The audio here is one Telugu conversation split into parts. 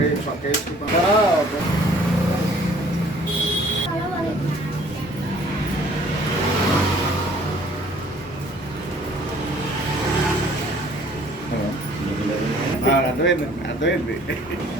No. no, no, Ah, la duende, la duende.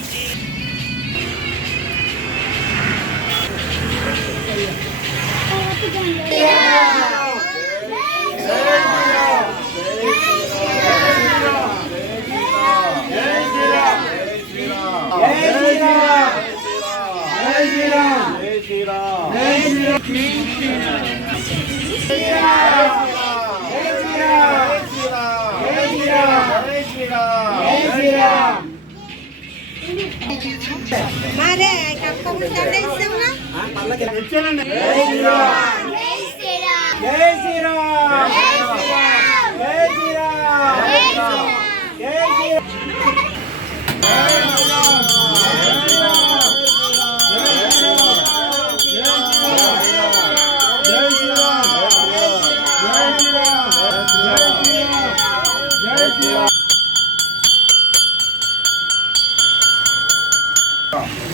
మరే కప్పకుండా ఇస్తామా జై శ్రీరామ్ జై శ్రీరామ్ జై శ్రీరామ్ జై శ్రీరామ్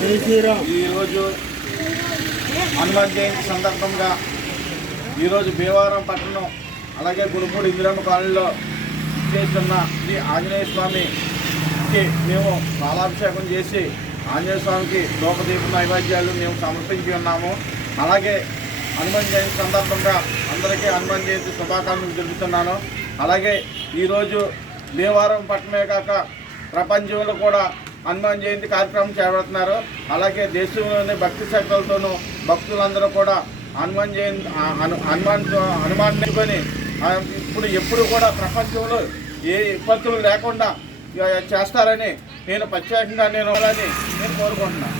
ఈరోజు హనుమాన్ జయంతి సందర్భంగా ఈరోజు భీమవరం పట్టణం అలాగే గురుపూడి ఇందిరమ్మ కాలనీలో చేస్తున్న శ్రీ ఆంజనేయ స్వామికి మేము పాలాభిషేకం చేసి ఆంజనేయ స్వామికి లోపదీప నైవేద్యాలు మేము సమర్పించి ఉన్నాము అలాగే హనుమాన్ జయంతి సందర్భంగా అందరికీ హనుమాన్ జయంతి శుభాకాంక్షలు తెలుపుతున్నాను అలాగే ఈరోజు భీమవరం పట్టణమే కాక ప్రపంచంలో కూడా హనుమాన్ జయంతి కార్యక్రమం చేపడుతున్నారు అలాగే దేశంలోని భక్తి శక్తులతోనూ భక్తులందరూ కూడా హనుమాన్ జయంతి హనుమాన్తో హనుమాన్ నిలుకొని ఇప్పుడు ఎప్పుడు కూడా ప్రపంచంలో ఏ విపత్తులు లేకుండా చేస్తారని నేను ప్రత్యేకంగా నేను నేను కోరుకుంటున్నాను